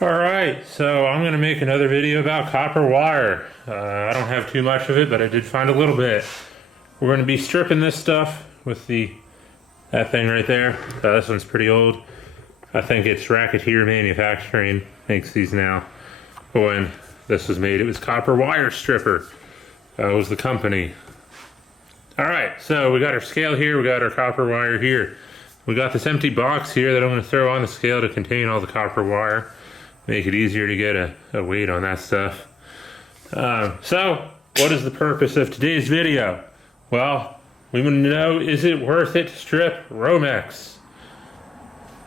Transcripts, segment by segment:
Alright, so I'm going to make another video about copper wire. I don't have too much of it, but I did find a little bit. We're going to be stripping this stuff with that thing right there. This one's pretty old. I think it's Racketeer Manufacturing makes these now. But when this was made, it was Copper Wire Stripper. Was the company. Alright, so we got our scale here, we got our copper wire here. We got this empty box here that I'm going to throw on the scale to contain all the copper wire. Make it easier to get a weight on that stuff. So, what is the purpose of today's video? Well, we want to know, is it worth it to strip Romex?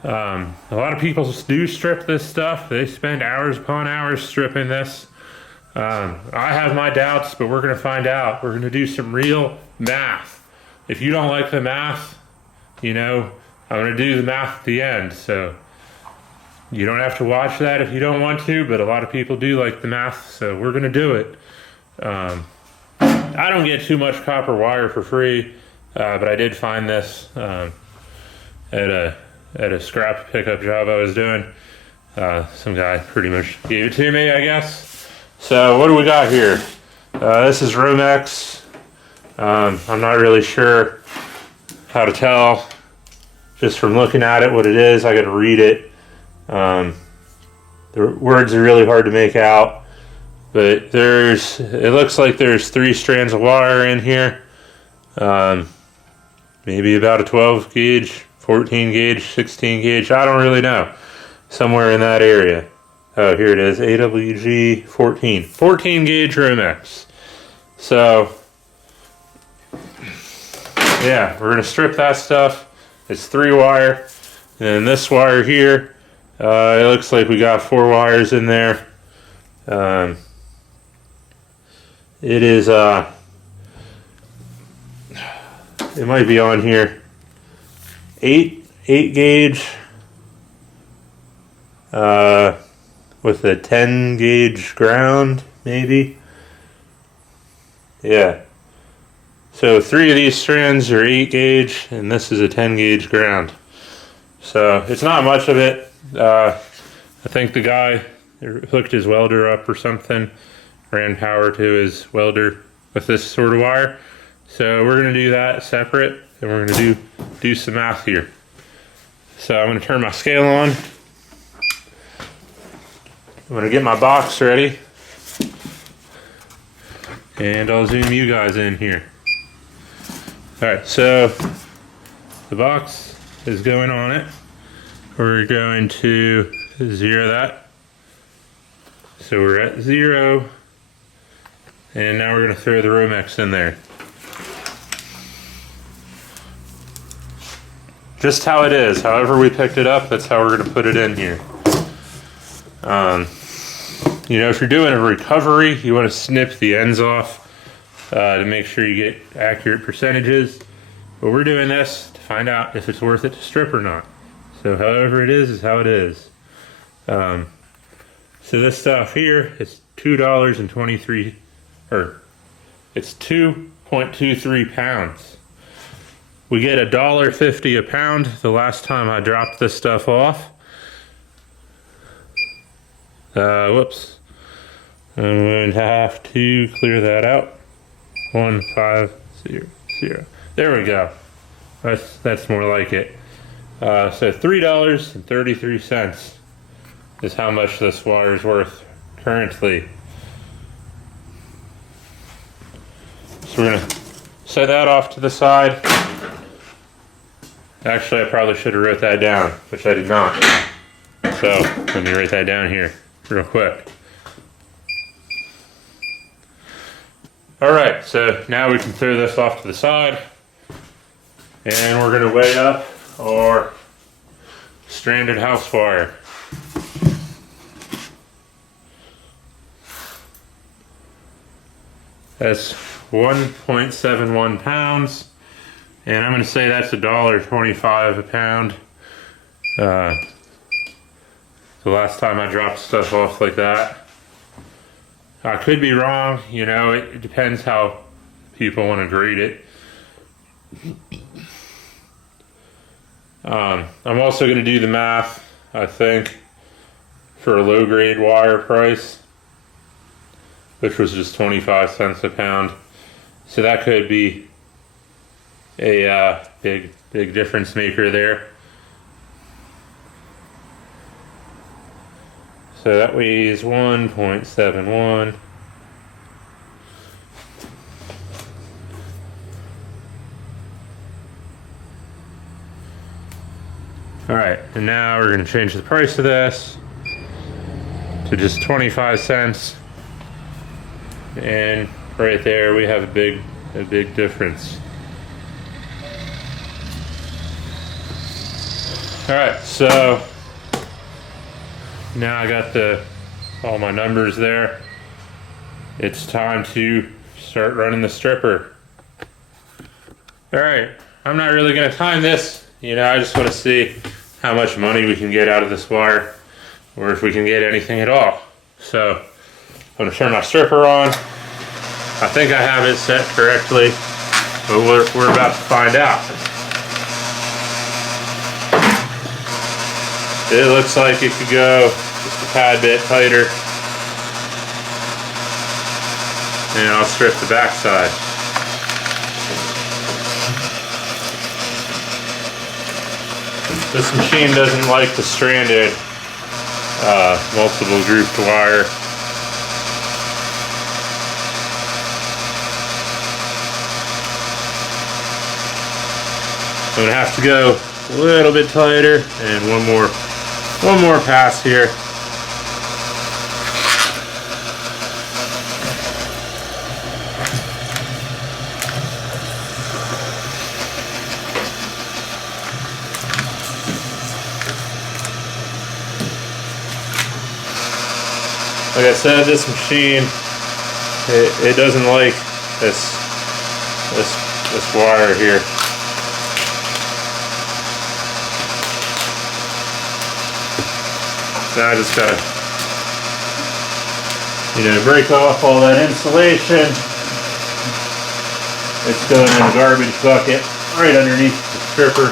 A lot of people do strip this stuff. They spend hours upon hours stripping this. I have my doubts, but we're going to find out. We're going to do some real math. If you don't like the math, I'm going to do the math at the end. So you don't have to watch that if you don't want to, but a lot of people do like the math, so we're going to do it. I don't get too much copper wire for free, but I did find this at a scrap pickup job I was doing. Some guy pretty much gave it to me, I guess. So what do we got here? This is Romex. I'm not really sure how to tell just from looking at it what it is. I got to read it. The words are really hard to make out, but it looks like there's 3 strands of wire in here. Maybe about a 12 gauge, 14 gauge, 16 gauge. I don't really know. Somewhere in that area. Oh, here it is. AWG 14. 14 gauge Romex. So, yeah, we're going to strip that stuff. It's 3 wire. And this wire here, it looks like we got 4 wires in there. It is, it might be on here. 8 gauge, with a 10 gauge ground, maybe. Yeah. So 3 of these strands are 8 gauge, and this is a 10 gauge ground. So it's not much of it. I think the guy hooked his welder up or something, ran power to his welder with this sort of wire. So we're going to do that separate, and we're going to do some math here. So I'm going to turn my scale on. I'm going to get my box ready, and I'll zoom you guys in here. Alright, so the box is going on it. We're going to 0 that. So we're at 0. And now we're going to throw the Romex in there. Just how it is. However we picked it up, that's how we're going to put it in here. If you're doing a recovery, you want to snip the ends off to make sure you get accurate percentages. But we're doing this to find out if it's worth it to strip or not. So however it is how it is. So this stuff here is $2.23, or it's 2.23 pounds. We get $1.50 a pound the last time I dropped this stuff off. Whoops. I'm going to have to clear that out. 1500. There we go. That's more like it. So $3.33 is how much this wire is worth currently. So we're going to set that off to the side. Actually, I probably should have wrote that down, which I did not. So let me write that down here real quick. Alright, so now we can throw this off to the side. And we're going to weigh up our stranded house wire. That's 1.71 pounds, and I'm going to say that's $1.25 a pound. The last time I dropped stuff off like that. I could be wrong, it depends how people want to grade it. I'm also going to do the math, I think, for a low grade wire price, which was just 25 cents a pound. So that could be a big difference maker there. So that weighs 1.71. Alright, and now we're going to change the price of this to just 25 cents. And right there we have a big difference. Alright, so now I got all my numbers there. It's time to start running the stripper. Alright, I'm not really going to time this. You know, I just want to see how much money we can get out of this wire, or if we can get anything at all. So I'm going to turn my stripper on. I think I have it set correctly, but we're about to find out. It looks like it could go just a tad bit tighter. And I'll strip the back side. This machine doesn't like the stranded multiple grouped wire. I'm gonna have to go a little bit tighter, and one more pass here. Like I said, this machine, it doesn't like this wire here. So I just gotta, break off all that insulation. It's going in a garbage bucket right underneath the stripper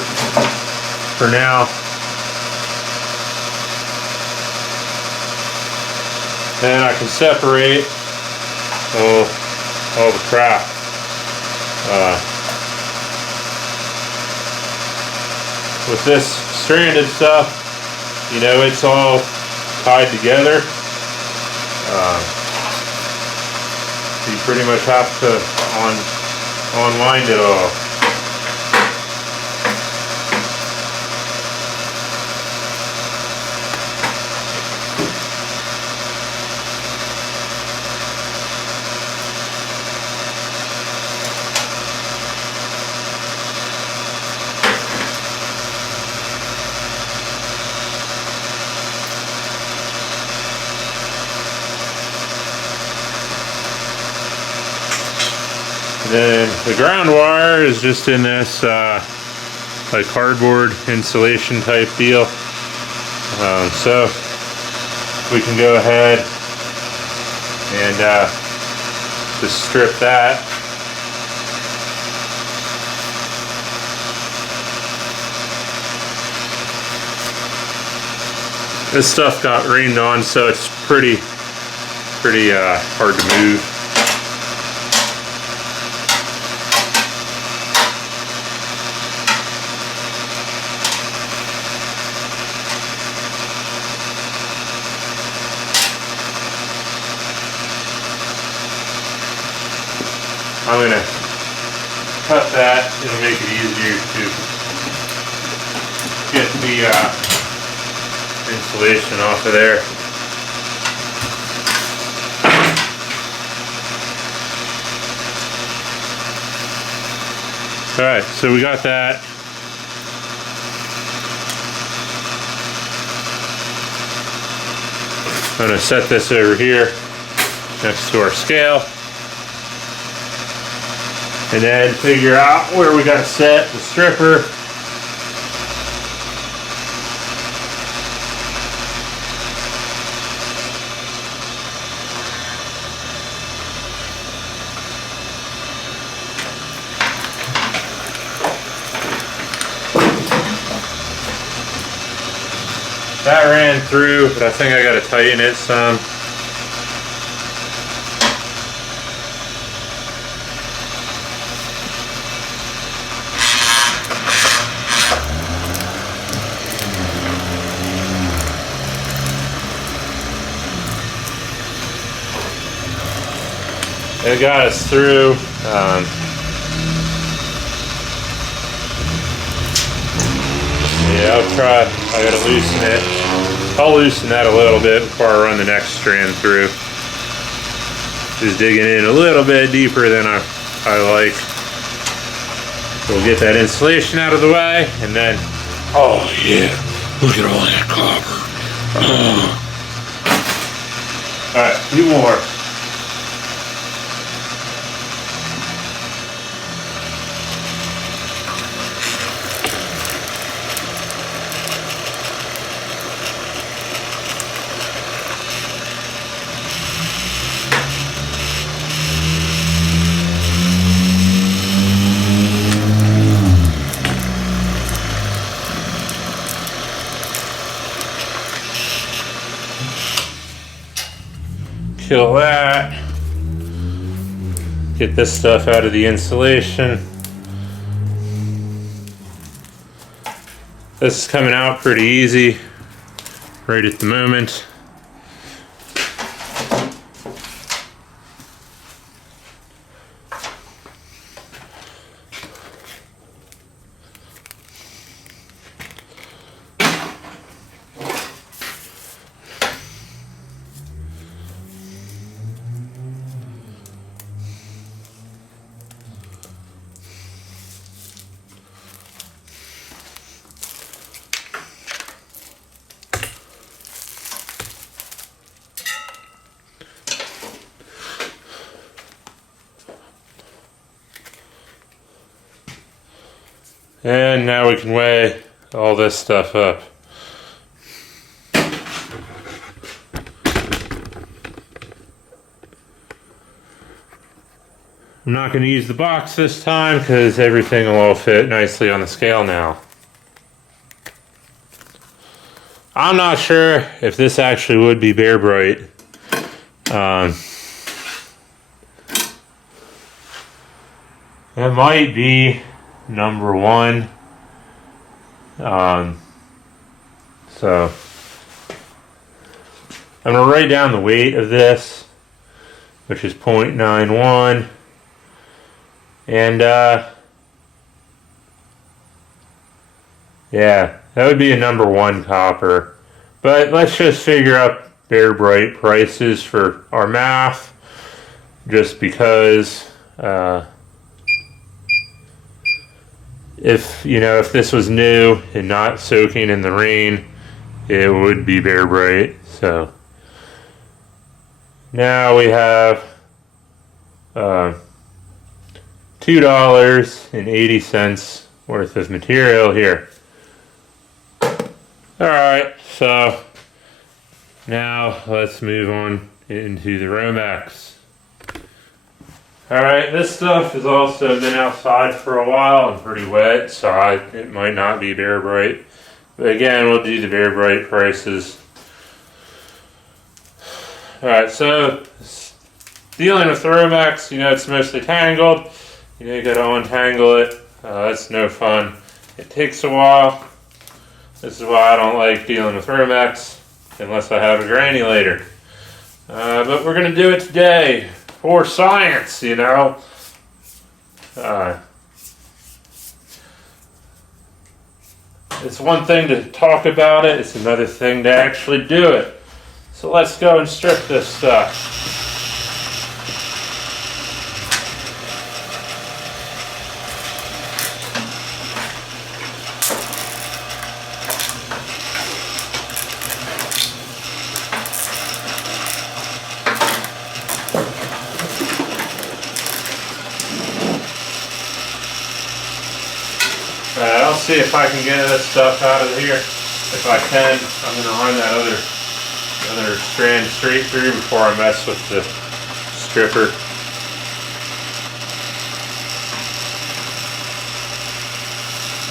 for now. Then I can separate all the crap. With this stranded stuff, it's all tied together. So you pretty much have to unwind it all. Then the ground wire is just in this like cardboard insulation type deal. So we can go ahead and just strip that. This stuff got rained on, so it's pretty hard to move. I'm going to cut that. It'll make it easier to get the insulation off of there. Alright, so we got that. I'm going to set this over here next to our scale. And then figure out where we got to set the stripper. That ran through, but I think I gotta tighten it some. It got us through. Yeah, I'll try. I gotta loosen it. I'll loosen that a little bit before I run the next strand through. Just digging in a little bit deeper than I like. We'll get that insulation out of the way, and then, oh yeah, look at all that copper. All right, a few more. Kill that. Get this stuff out of the insulation. This is coming out pretty easy right at the moment. And now we can weigh all this stuff up. I'm not going to use the box this time because everything will all fit nicely on the scale now. I'm not sure if this actually would be Bear Bright. It might be number 1. So I'm going to write down the weight of this, which is 0.91. And yeah, that would be a number 1 copper. But let's just figure out Bear Bright prices for our math, just because if this was new and not soaking in the rain, it would be Bear Bright. So now we have $2.80 worth of material here. Alright, so now let's move on into the Romex. Alright, this stuff has also been outside for a while and pretty wet, so it might not be Bear Bright. But again, we'll do the Bear Bright prices. Alright, so dealing with the Romex, it's mostly tangled. You gotta untangle it. That's no fun. It takes a while. This is why I don't like dealing with Romex unless I have a granulator. But we're gonna do it today for science, It's one thing to talk about it, it's another thing to actually do it. So let's go and strip this stuff. I'll see if I can get this stuff out of here. If I can, I'm going to run that other strand straight through before I mess with the stripper.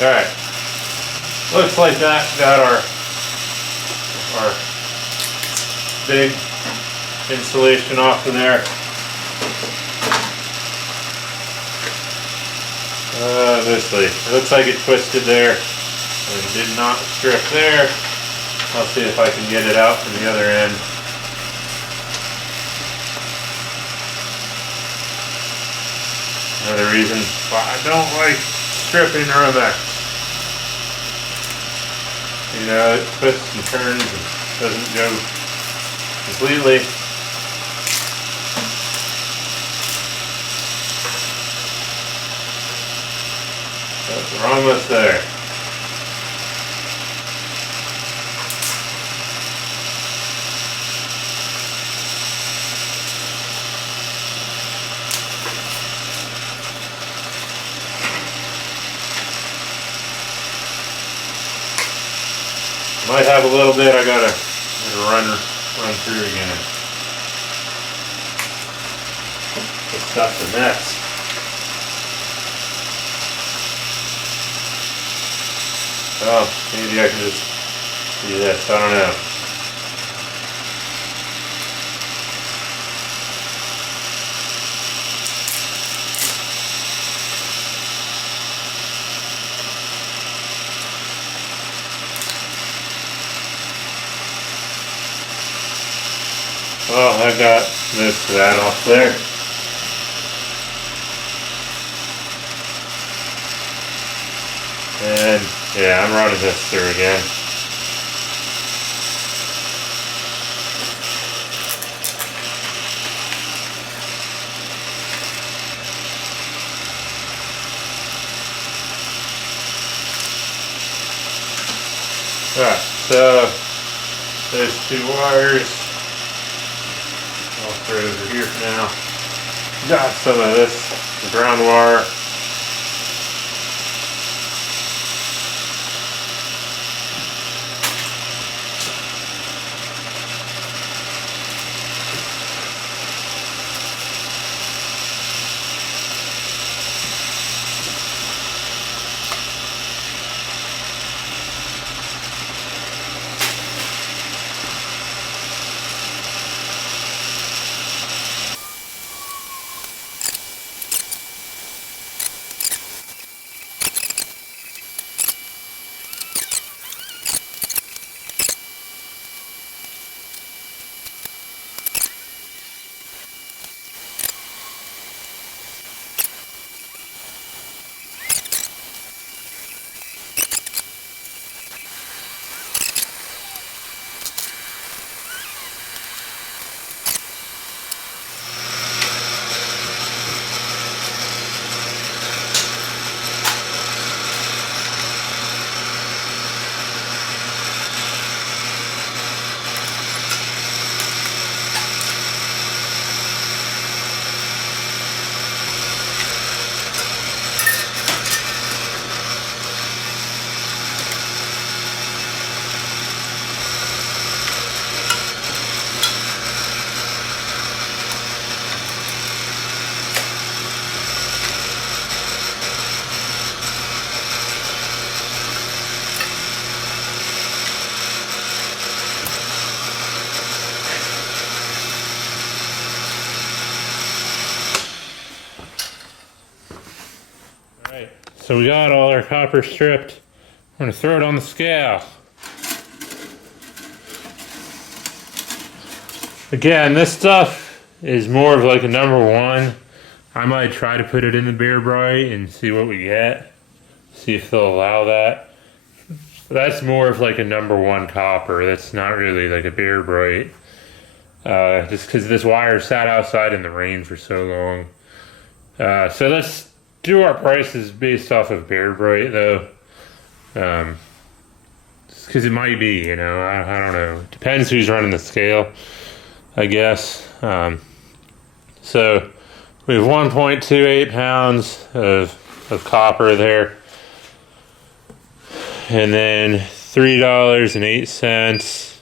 Alright, looks like that got our big insulation off of there. Obviously, it looks like it twisted there. It did not strip there. I'll see if I can get it out from the other end. Another reason why I don't like stripping Romex. You know, it twists and turns and doesn't go completely. But we're almost there. Might have a little bit. I gotta run through again. This stuff's a mess. Oh, maybe I can just do this. I don't know. Well, I got most of that off there. And yeah, I'm running this through again. Alright, so those two wires. I'll throw it over here for now. Got some of this ground wire. So we got all our copper stripped. I'm gonna throw it on the scale. Again, this stuff is more of like a number one. I might try to put it in the beer bright and see what we get. See if they'll allow that. But that's more of like a number one copper. That's not really like a beer bright. Just because this wire sat outside in the rain for so long. So let's do our prices based off of beer bright though. Just because it might be, you know, I don't know. Depends who's running the scale, I guess. So we have 1.28 pounds of copper there. And then $3.08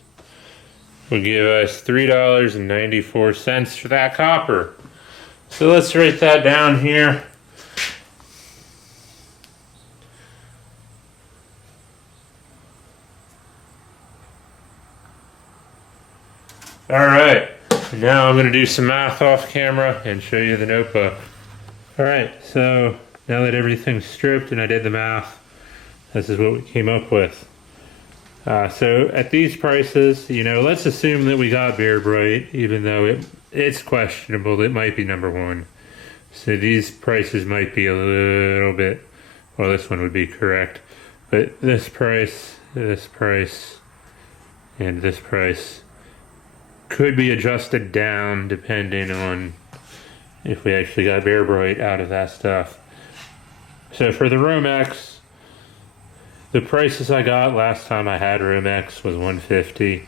will give us $3.94 for that copper. So let's write that down here. Alright, now I'm going to do some math off camera and show you the notebook. Alright, so now that everything's stripped and I did the math, this is what we came up with. So at these prices, you know, let's assume that we got Bear Bright, even though it's questionable. It might be number one. So these prices might be a little bit, well, this one would be correct. But this price, and this price could be adjusted down depending on if we actually got Bear Bright out of that stuff. So for the Romex, the prices I got last time I had Romex was $1.50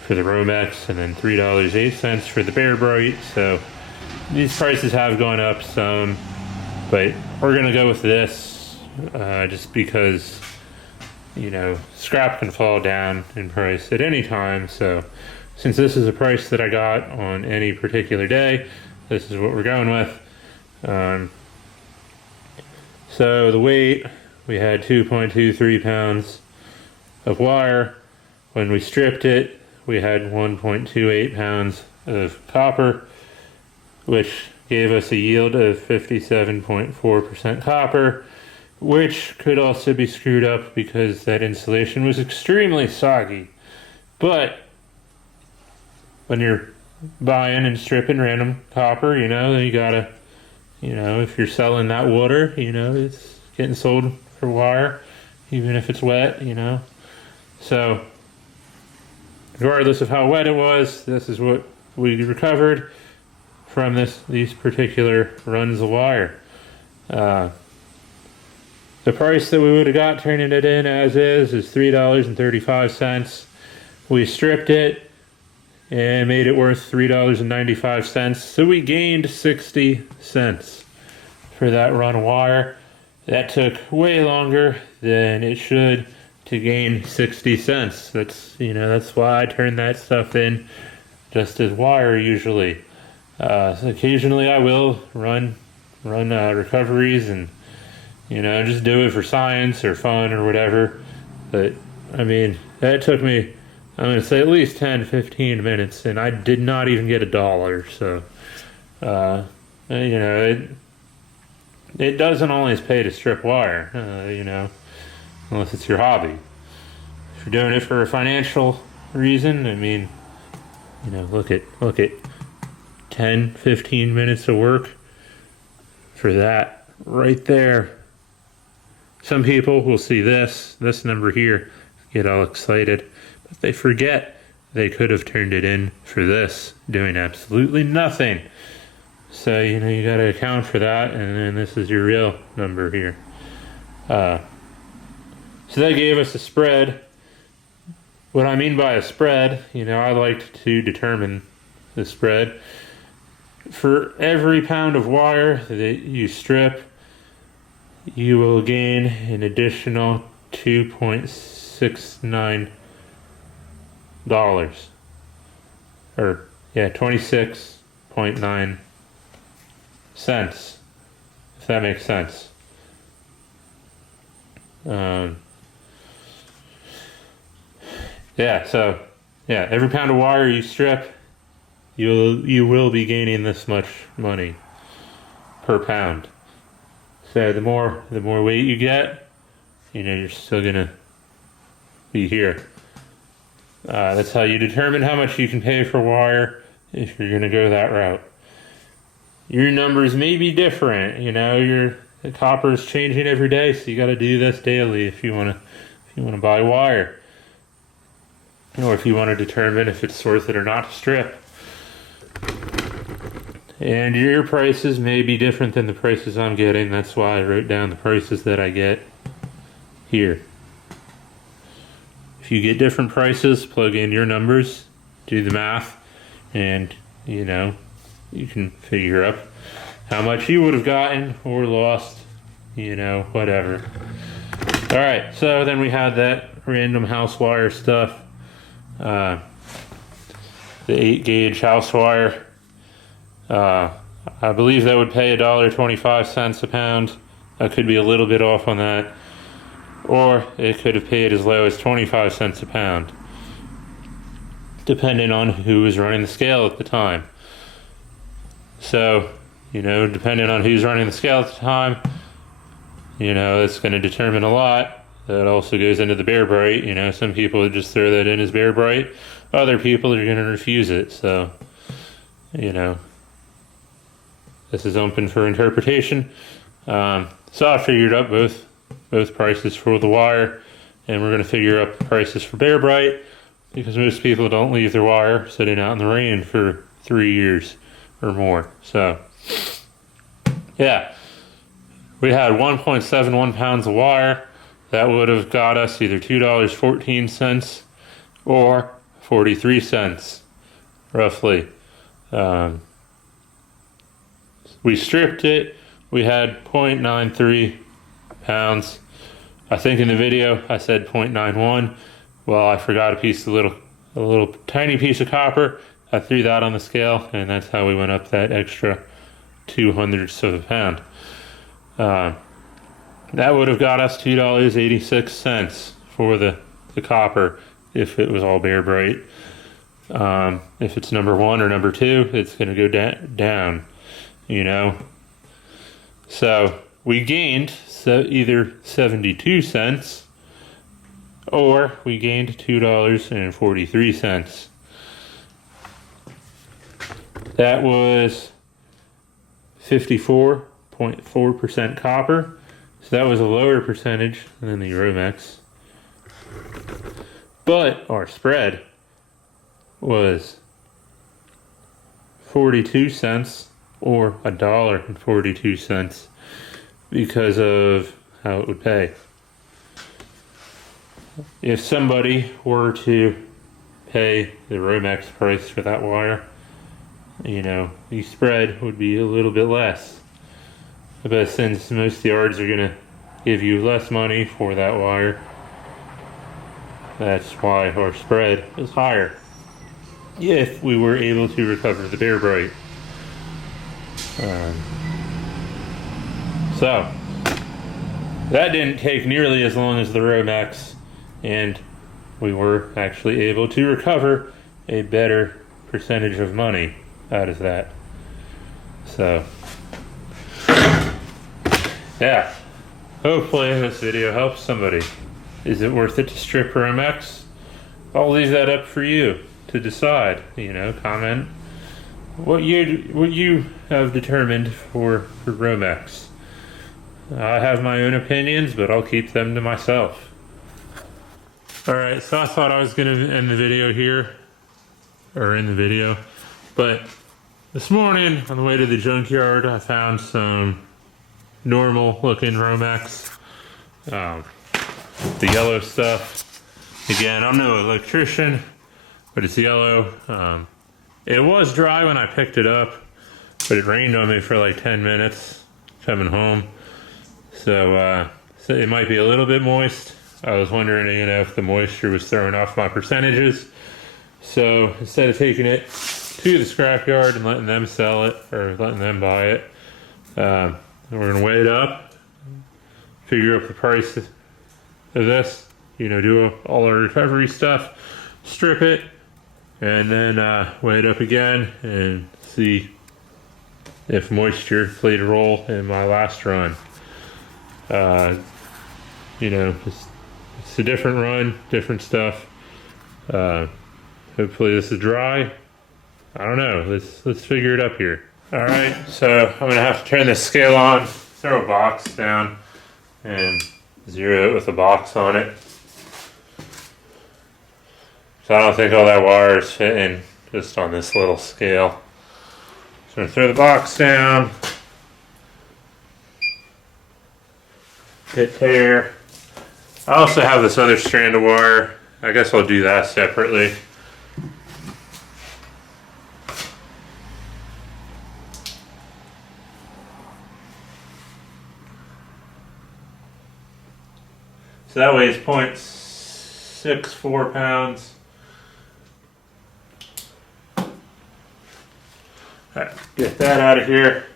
for the Romex, and then $3.08 for the Bear Bright. So these prices have gone up some, but we're gonna go with this just because, you know, scrap can fall down in price at any time. So since this is a price that I got on any particular day, this is what we're going with. So the weight, we had 2.23 pounds of wire. When we stripped it, we had 1.28 pounds of copper, which gave us a yield of 57.4% copper, which could also be screwed up because that insulation was extremely soggy. But when you're buying and stripping random copper, you know, you gotta, you know, if you're selling that water, you know, it's getting sold for wire, even if it's wet, you know. So regardless of how wet it was, this is what we recovered from these particular runs of wire. The price that we would have got turning it in as is $3.35. We stripped it and made it worth $3.95. So we gained 60 cents for that run of wire. That took way longer than it should to gain 60 cents. That's, you know, that's why I turn that stuff in just as wire usually. So occasionally I will run recoveries and, you know, just do it for science or fun or whatever. But I mean, that took me, I'm going to say at least 10-15 minutes, and I did not even get $1. So, you know, it doesn't always pay to strip wire, you know, unless it's your hobby. If you're doing it for a financial reason, I mean, you know, look at 10-15 minutes of work for that right there. Some people will see this number here, get all excited, but they forget they could have turned it in for this, doing absolutely nothing. So, you know, you got to account for that, and then this is your real number here. So that gave us a spread. What I mean by a spread, you know, I like to determine the spread. For every pound of wire that you strip, you will gain an additional $2.69. Or, yeah, 26.9 cents, if that makes sense. Yeah, so yeah, every pound of wire you strip, you will be gaining this much money per pound. So the more weight you get, you know, you're still gonna be here. That's how you determine how much you can pay for wire if you're gonna go that route. Your numbers may be different, you know, the copper is changing every day, so you got to do this daily if you want to buy wire, or if you want to determine if it's worth it or not to strip. And your prices may be different than the prices I'm getting. That's why I wrote down the prices that I get here. If you get different prices, plug in your numbers, do the math, and, you know, you can figure up how much you would have gotten or lost, you know, whatever. All right, so then we had that random house wire stuff. The 8-gauge house wire. I believe that would pay $1.25 a pound. I could be a little bit off on that. Or it could have paid as low as 25 cents a pound. depending on who was running the scale at the time. So, you know, depending on who's running the scale at the time, you know, it's going to determine a lot. That also goes into the Bear Bright. You know, some people would just throw that in as Bear Bright. Other people are going to refuse it. So, you know, this is open for interpretation. So I figured out both prices for the wire, and we're going to figure out the prices for Bear Bright, because most people don't leave their wire sitting out in the rain for 3 years or more. So, yeah, we had 1.71 pounds of wire. That would have got us either $2.14 or 43 cents, roughly. We stripped it. We had 0.93 pounds. I think in the video I said 0.91. Well, I forgot a little tiny piece of copper. I threw that on the scale, and that's how we went up that extra 0.02 of a pound. That would have got us $2.86 for the copper if it was all Bear Bright. If it's number 1 or number 2, it's going to go down, you know. So we gained either 72 cents or we gained $2.43. That was 54.4% copper. So that was a lower percentage than the Romex. But our spread was 42 cents or $1.42 because of how it would pay. If somebody were to pay the Romex price for that wire, you know, the spread would be a little bit less. But since most yards are going to give you less money for that wire, that's why our spread is higher, if we were able to recover the Bear Bright. So that didn't take nearly as long as the Romex, and we were actually able to recover a better percentage of money out of that. So yeah, hopefully this video helps somebody. Is it worth it to strip Romex? I'll leave that up for you to decide. You know, comment what you have determined for Romex. I have my own opinions, but I'll keep them to myself. Alright, so I thought I was going to end the video here, or in the video, but this morning on the way to the junkyard I found some normal looking Romex, the yellow stuff. Again, I'm no electrician, but it's yellow. It was dry when I picked it up, but it rained on me for like 10 minutes coming home, so it might be a little bit moist. I was wondering, you know, if the moisture was throwing off my percentages. So instead of taking it to the scrapyard and letting them sell it or letting them buy it, we're gonna weigh it up, figure out the price of this, you know, do all our recovery stuff, strip it, and then weigh it up again and see if moisture played a role in my last run. You know, it's a different run, different stuff. Hopefully this is dry. I don't know. Let's figure it up here. All right, so I'm gonna have to turn this scale on, throw a box down, and zero it with a box on it. So I don't think all that wire is fitting just on this little scale. So I'm gonna throw the box down, hit pair. I also have this other strand of wire. I guess I'll do that separately. So that weighs 0.64 pounds. All right, get that out of here.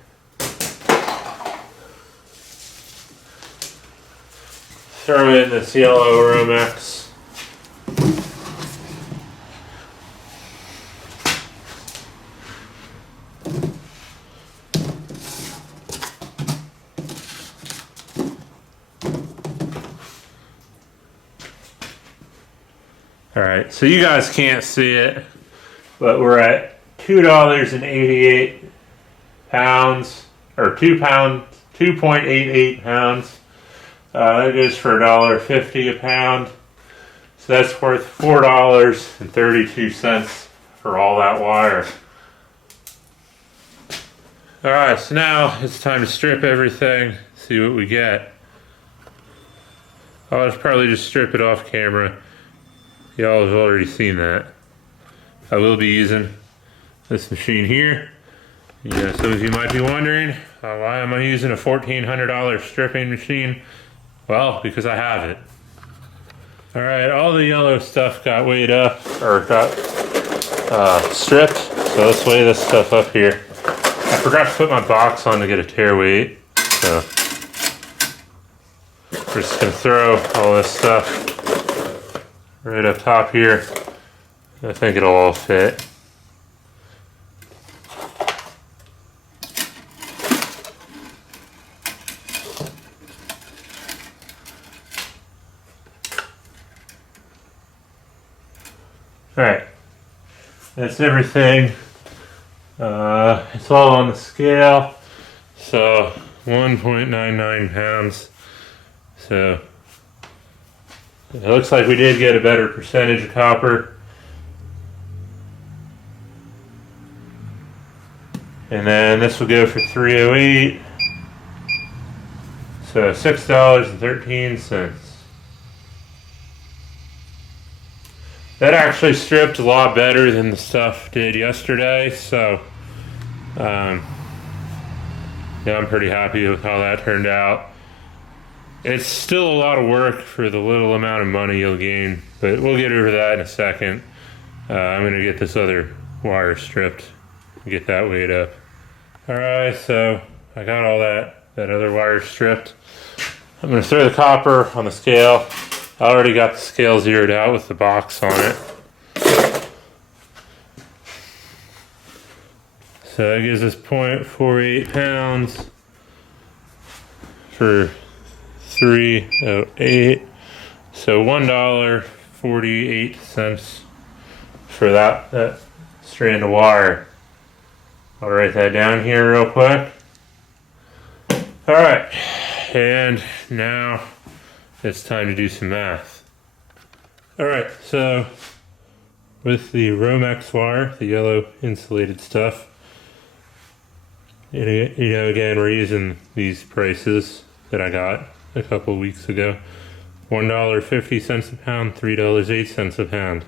Throw in this yellow Romex. Alright, so you guys can't see it, but we're at $2.88 pounds, or 2.88 pounds. That goes for $1.50 a pound. So that's worth $4.32 for all that wire. Alright, so now it's time to strip everything, see what we get. I'll probably just strip it off camera. Y'all have already seen that. I will be using this machine here. Yeah, some of you might be wondering, why am I using a $1,400 stripping machine? Well, because I have it. Alright, all the yellow stuff got weighed up, or got stripped. So let's weigh this stuff up here. I forgot to put my box on to get a tear weight. So we're just going to throw all this stuff right up top here. I think it'll all fit. Alright, that's everything. It's all on the scale. So 1.99 pounds. So it looks like we did get a better percentage of copper. And then this will go for $3.08. So $6.13. That actually stripped a lot better than the stuff did yesterday, so yeah, I'm pretty happy with how that turned out. It's still a lot of work for the little amount of money you'll gain, but we'll get over that in a second. I'm going to get this other wire stripped and get that weighed up. Alright, so I got all that other wire stripped. I'm going to throw the copper on the scale. I already got the scale zeroed out with the box on it. So that gives us 0.48 pounds for $3.08. So $1.48 for that strand of wire. I'll write that down here real quick. Alright, and now it's time to do some math. Alright, so with the Romex wire, the yellow insulated stuff, again, we're using these prices that I got a couple of weeks ago. $1.50 a pound, $3.08 a pound.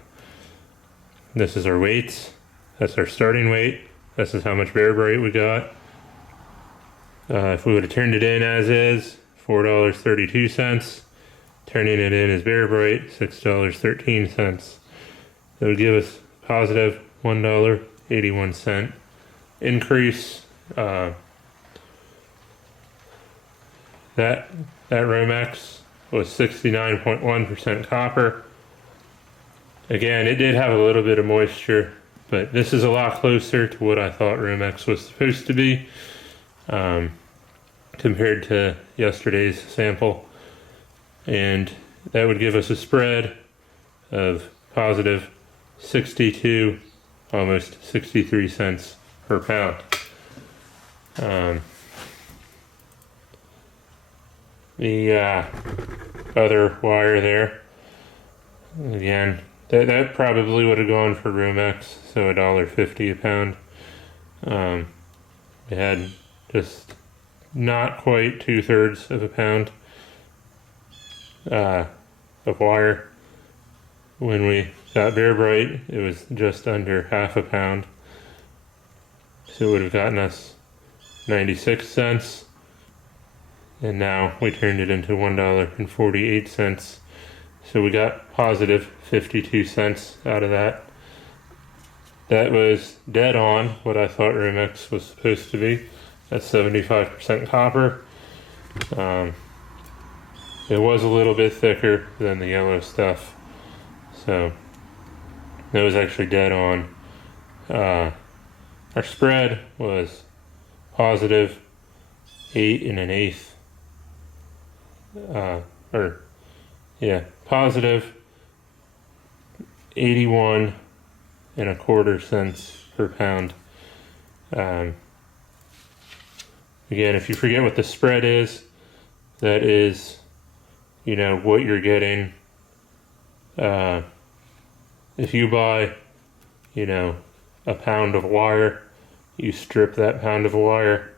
This is our weights. That's our starting weight. This is how much bare bright we got. If we would have turned it in as is, $4.32. Turning it in as bare bright, $6.13. That would give us positive $1.81 increase. That Romex was 69.1% copper. Again, it did have a little bit of moisture, but this is a lot closer to what I thought Romex was supposed to be compared to yesterday's sample. And that would give us a spread of positive 62, almost 63 cents per pound. The other wire there, again, that probably would have gone for Romex, so $1.50 a pound. We had just not quite 2/3 of a pound of wire. When we got bare bright, it was just under half a pound, so it would have gotten us 96 cents, and now we turned it into $1.48, so we got positive 52 cents out of that. That was dead on what I thought Romex was supposed to be. That's 75% copper. It was a little bit thicker than the yellow stuff, so that was actually dead on. Our spread was positive 8 1/8. Positive 81.25 cents per pound. Again, if you forget what the spread is, that is, you know, what you're getting. If you buy, you know, a pound of wire, you strip that pound of wire,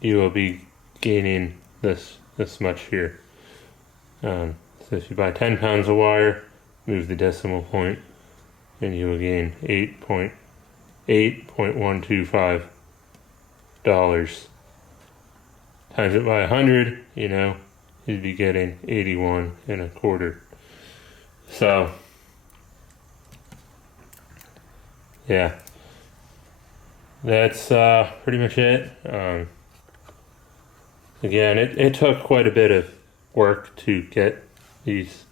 you will be gaining this much here. So if you buy 10 pounds of wire, move the decimal point, and you will gain $8.125. Times it by 100, you know, you'd be getting 81.25. So, yeah, that's pretty much it. Again, it took quite a bit of work to get this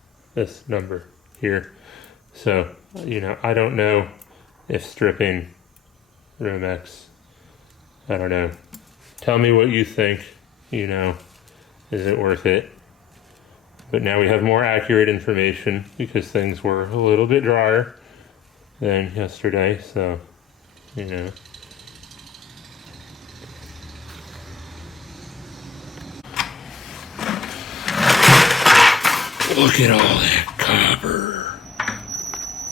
number here. So, you know, I don't know if stripping Romex, I don't know. Tell me what you think, you know, is it worth it? But now we have more accurate information because things were a little bit drier than yesterday, so, you know. Look at all that copper.